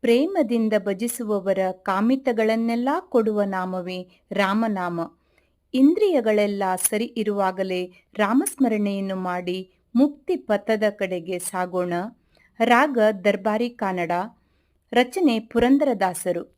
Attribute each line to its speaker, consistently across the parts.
Speaker 1: ಪ್ರೇಮದಿಂದ ಭಜಿಸುವವರ ಕಾಮಿತಗಳನ್ನೆಲ್ಲ ಕೊಡುವ ನಾಮವೇ ರಾಮನಾಮ. ಇಂದ್ರಿಯಗಳೆಲ್ಲ ಸರಿ ಇರುವಾಗಲೇ ರಾಮಸ್ಮರಣೆಯನ್ನು ಮಾಡಿ ಮುಕ್ತಿ ಪಥದ ಕಡೆಗೆ ಸಾಗೋಣ. ರಾಗ ದರ್ಬಾರಿ ಕನ್ನಡ. ರಚನೆ ಪುರಂದರದಾಸರು.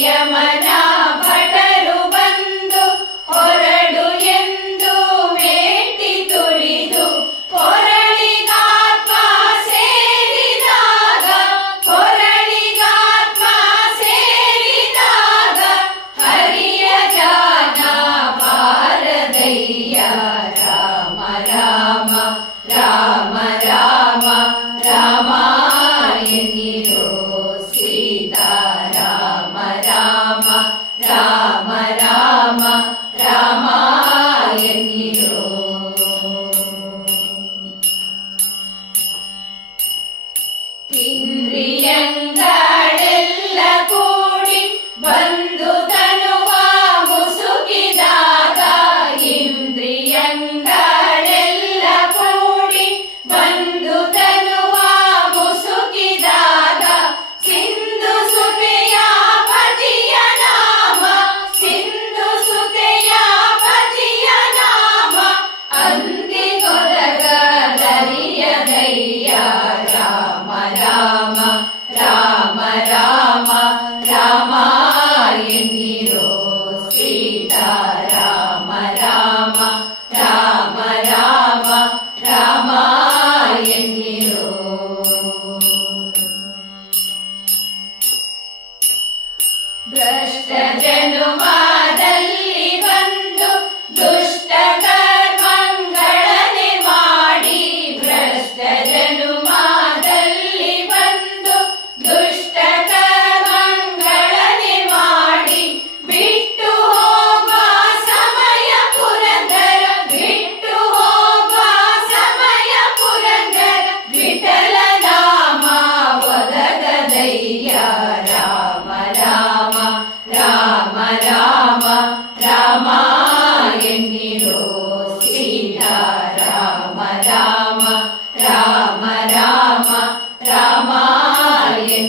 Speaker 2: ಯಮನಾ जा రామాయణిలో